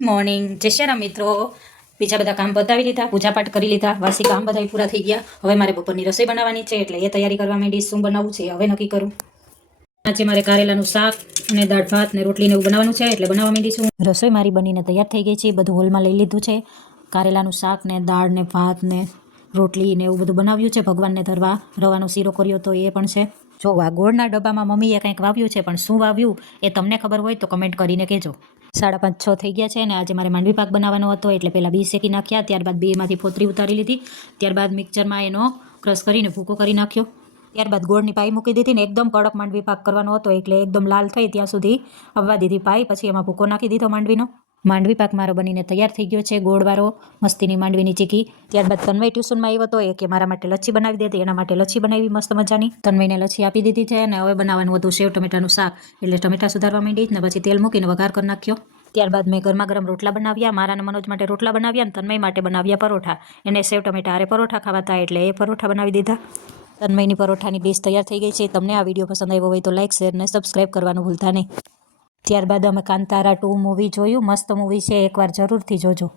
Morning જય શ્રી મિત્રો. બીજા બધા કામ બતાવી લીધા, પૂજાપાઠ કરી લીધા, વાસી કામ બધા પૂરા થઈ ગયા. હવે મારે બપોરની રસોઈ બનાવવાની છે એટલે એ તૈયારી કરવા માંડી, શું બનાવવું છે હવે નક્કી કરું. આજે મારે કારેલાનું શાક અને દાળ ભાત ને રોટલી ને એવું બનાવવાનું છે એટલે બનાવવા માંડી છું. રસોઈ મારી બનીને તૈયાર થઈ ગઈ છે બધું હોલમાં લઈ લીધું છે. કારેલાનું શાક ને દાળ ને ભાત ને રોટલી ને એવું બધું બનાવ્યું છે, ભગવાનને ધરવા. રવાનો શીરો કર્યો તો એ પણ છે. જો આ ગોળના ડબ્બામાં મમ્મીએ કંઈક વાવ્યું છે, પણ શું વાવ્યું એ તમને ખબર હોય તો કમેન્ટ કરીને કહેજો. સાડા પાંચ છ થઈ ગયા છે અને આજે મારે માંડવી પાક બનાવવાનો હતો એટલે પહેલાં બી શેકી નાખ્યા, ત્યારબાદ બેમાંથી ફોતરી ઉતારી લીધી, ત્યારબાદ મિક્સરમાં એનો ક્રશ કરીને ભૂકો કરી નાખ્યો. ત્યારબાદ ગોળની પાઈ મૂકી દીધી ને એકદમ કડક માંડવી પાક કરવાનો હતો એટલે એકદમ લાલ થઈ ત્યાં સુધી આવવા દીધી પાઈ, પછી એમાં ભૂકો નાખી દીધો માંડવીનો. માંડવી પાક મારો બનીને તૈયાર થઈ ગયો છે. ગોળવાળો મસ્તીની માંડવીની ચીકી. ત્યારબાદ તન્મય ટ્યુશનમાં આવ્યો હતો એ કે મારા માટે લચ્છી બનાવી દેતી, એના માટે લચ્છી બનાવી મસ્ત મજાની. તન્મયને લચ્છી આપી દીધી છે અને હવે બનાવવાનું હતું સેવ, ટમેટાનું શાક. એટલે ટમેટા સુધારવા માંડી ને પછી તેલ મૂકીને વઘાર કરી નાખ્યો. ત્યારબાદ મેં ગરમા ગરમ રોટલા બનાવ્યા, મારા મનોજ માટે રોટલા બનાવ્યા અને તન્મય માટે બનાવ્યા પરોઠા. એને સેવ, ટમેટા હારે પરોઠા ખાવાતા એટલે એ પરોઠા બનાવી દીધા. તન્મયની પરોઠાની ડીશ તૈયાર થઈ ગઈ છે. તમને આ વીડિયો પસંદ આવ્યો હોય તો લાઇક શેર અને સબસ્ક્રાઇબ કરવાનું ભૂલતા નહીં. ત્યારબાદ અમે કાંતારા ટુ મૂવી જોયું. મસ્ત મૂવી છે. એકવાર જરૂરથી જોજો.